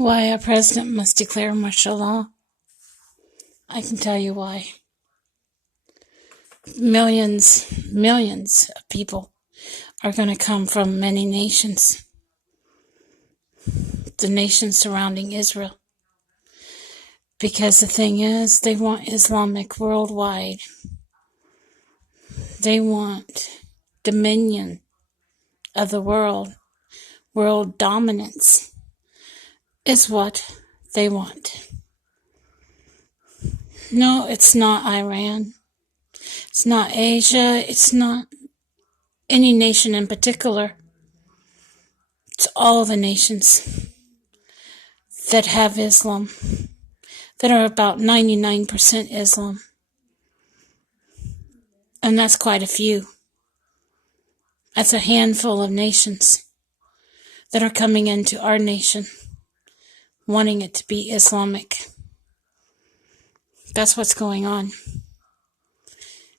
Why a president must declare martial law? I can tell you why. Millions of people are going to come from many nations, the nations surrounding Israel. Because the thing is, they want Islamic worldwide. They want dominion of the world. World dominance is what they want. No, it's not Iran. It's not Asia. It's not any nation in particular. It's all the nations that have Islam, that are about 99% Islam. And that's quite a few. That's a handful of nations that are coming into our nation, wanting it to be Islamic. That's what's going on.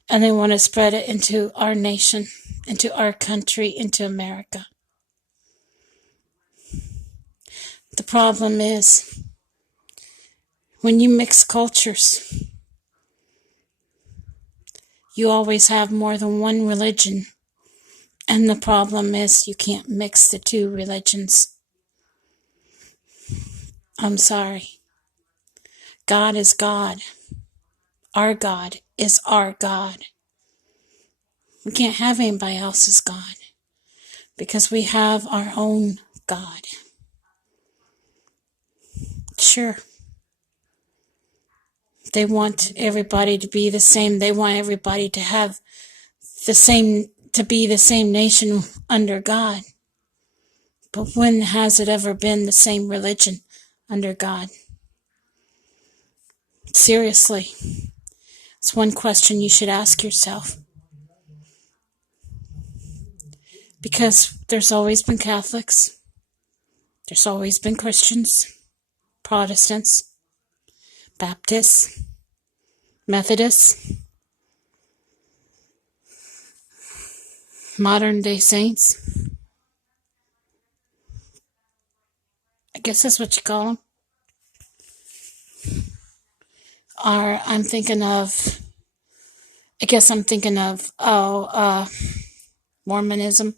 And they want to spread it into our nation, into our country, into America. The problem is, when you mix cultures, you always have more than one religion. And the problem is, you can't mix the two religions. I'm sorry. God is God. Our God is our God. We can't have anybody else's God, because we have our own God. Sure. They want everybody to be the same. They want everybody to have the same, to be the same nation under God. But when has it ever been the same religion under God? Seriously. It's one question you should ask yourself. Because there's always been Catholics. There's always been Christians, Protestants, Baptists, Methodists, modern day saints. I guess that's what you call them. I'm thinking of Mormonism.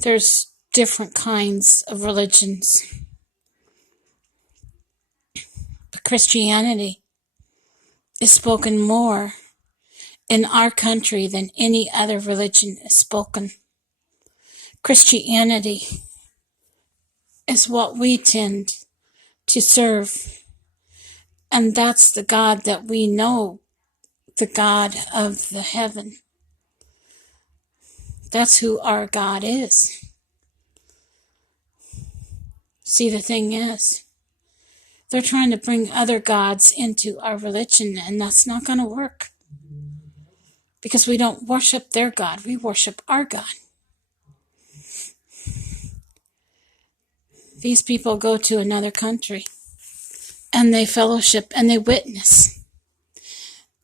There's different kinds of religions. But Christianity is spoken more in our country than any other religion is spoken. Christianity is what we tend to serve. And that's the God that we know, the God of the heaven. That's who our God is. See, the thing is, they're trying to bring other gods into our religion, and that's not going to work. Because we don't worship their God, we worship our God. These people go to another country, and they fellowship, and they witness.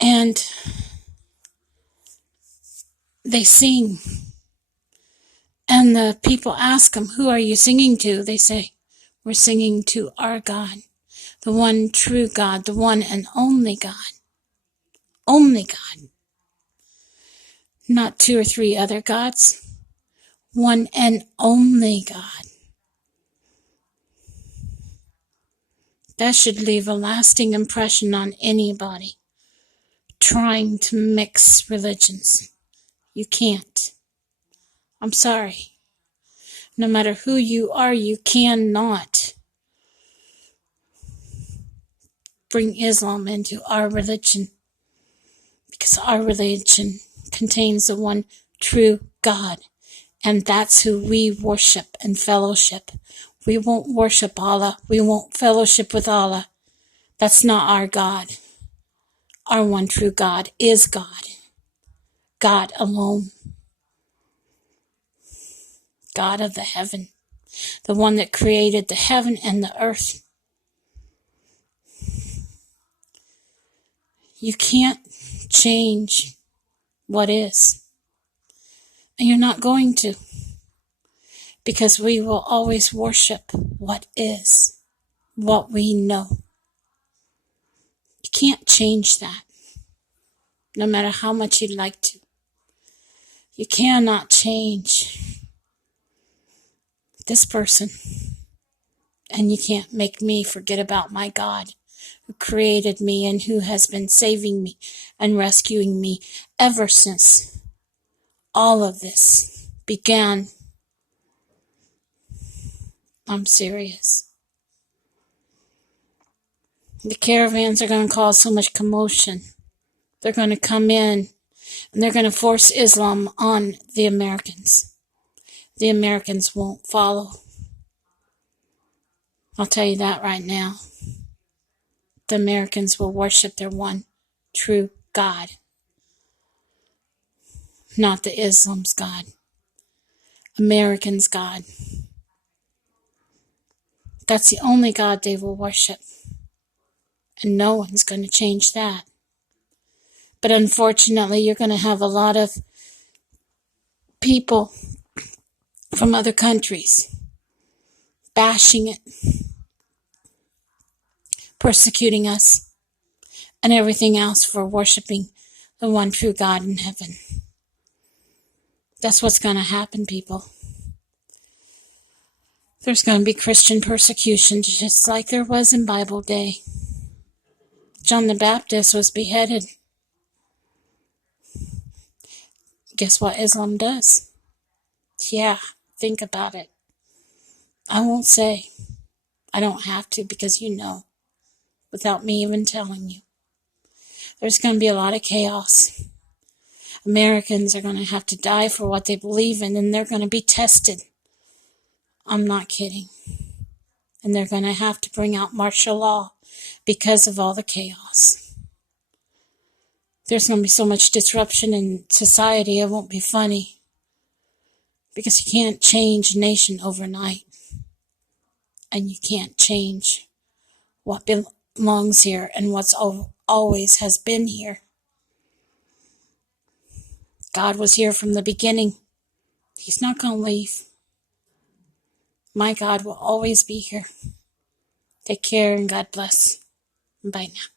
And they sing. And the people ask them, who are you singing to? They say, we're singing to our God, the one true God, the one and only God. Only God. Not two or three other gods. One and only God. That should leave a lasting impression on anybody trying to mix religions. You can't. I'm sorry. No matter who you are, you cannot bring Islam into our religion, because our religion contains the one true God, and that's who we worship and fellowship. We won't worship Allah. We won't fellowship with Allah. That's not our God. Our one true God is God. God alone. God of the heaven. The one that created the heaven and the earth. You can't change what is. And you're not going to. because we will always worship what is, what we know. You can't change that, no matter how much you'd like to. You cannot change this person, and you can't make me forget about my God who created me and who has been saving me and rescuing me ever since all of this began. I'm serious. The caravans are going to cause so much commotion. They're going to come in and they're going to force Islam on the Americans. The Americans won't follow. I'll tell you that right now. The Americans will worship their one true God, not the Islam's God. Americans' God. That's the only God they will worship. And no one's going to change that. But unfortunately, you're going to have a lot of people from other countries bashing it, persecuting us, and everything else for worshiping the one true God in heaven. That's what's going to happen, people. There's going to be Christian persecution just like there was in Bible day. John the Baptist was beheaded. Guess what Islam does? Yeah, think about it. I won't say. I don't have to because you know, without me even telling you. There's going to be a lot of chaos. Americans are going to have to die for what they believe in, and they're going to be tested. I'm not kidding. And they're going to have to bring out martial law because of all the chaos. There's going to be so much disruption in society, it won't be funny. Because you can't change a nation overnight. And you can't change what belongs here and what's always has been here. God was here from the beginning. He's not going to leave. My God will always be here. Take care and God bless. Bye now.